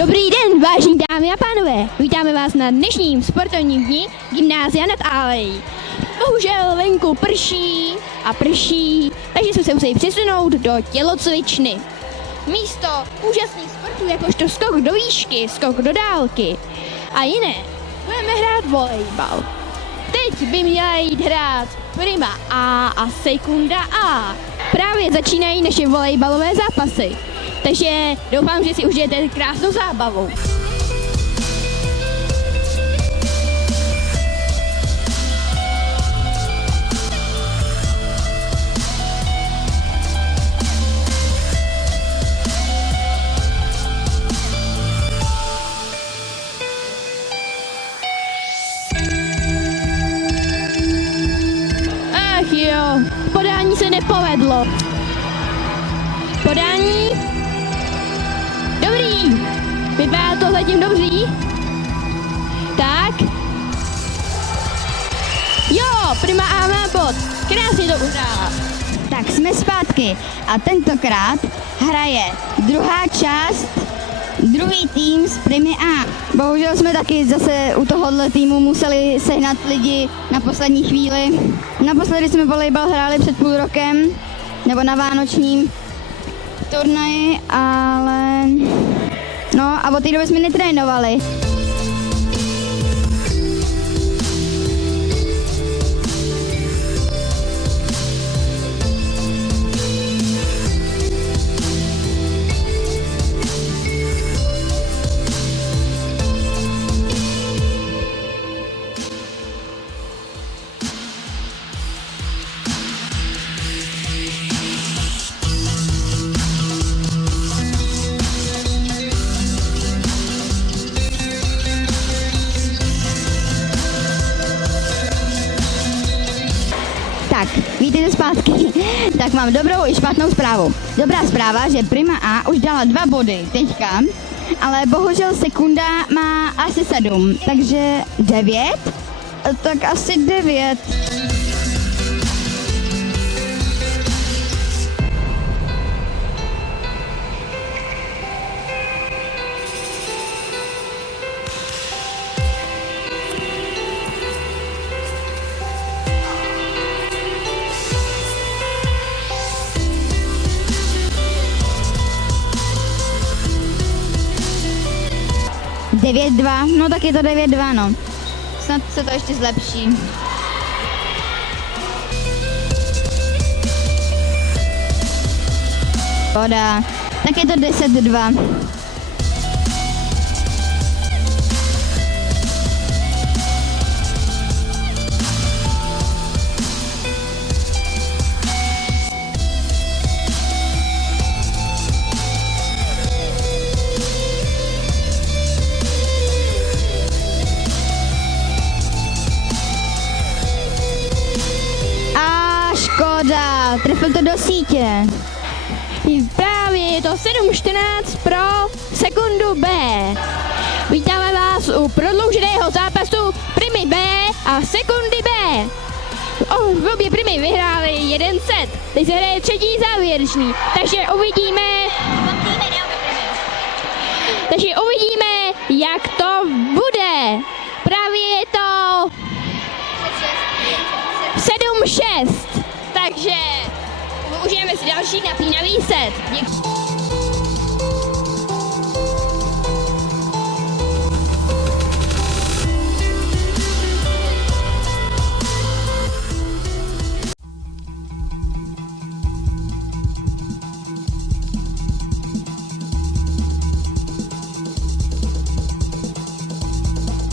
Dobrý den, vážení dámy a pánové. Vítáme vás na dnešním sportovním dni Gymnázia nad Álejí. Bohužel venku prší a prší, takže jsme se museli přesunout do tělocvičny. Místo úžasných sportů, jakožto skok do výšky, skok do dálky a jiné, budeme hrát volejbal. Teď by měla jít hrát Prima A a Sekunda A. Právě začínají naše volejbalové zápasy, takže doufám, že si užijete krásnou zábavu. Ach jo, podání se nepovedlo. Podání. Dobrý. Vypadá to zatím dobří. Tak. Jo, Prima A má bod. Krásně to uhrála. Tak jsme zpátky a tentokrát hraje druhá část, druhý tým z Primy A. Bohužel jsme taky zase u tohohle týmu museli sehnat lidi na poslední chvíli. Naposledy jsme volejbal hráli před půl rokem, nebo na vánočním turnaji, ale no a od té doby jsme netrénovali. Tak, vítejte zpátky. Tak mám dobrou i špatnou zprávu. Dobrá zpráva, že Prima A už dala 2 body teďka, ale bohužel Sekunda má asi 7, takže 9? Tak asi 9. Devět 2, no tak je to 9-2, no. Snad se to ještě zlepší. Voda, tak je to 10-2. Škoda, trefil to do sítě. Právě je to 7:14 pro Sekundu B. Vítáme vás u prodlouženého zápasu Primy B a Sekundy B. Obě Primy vyhrály 1 set. Teď se hraje třetí závěrečný, takže uvidíme, jak to bude. Právě je to 7:6. Takže užijeme si další napínavý set. Děkuji.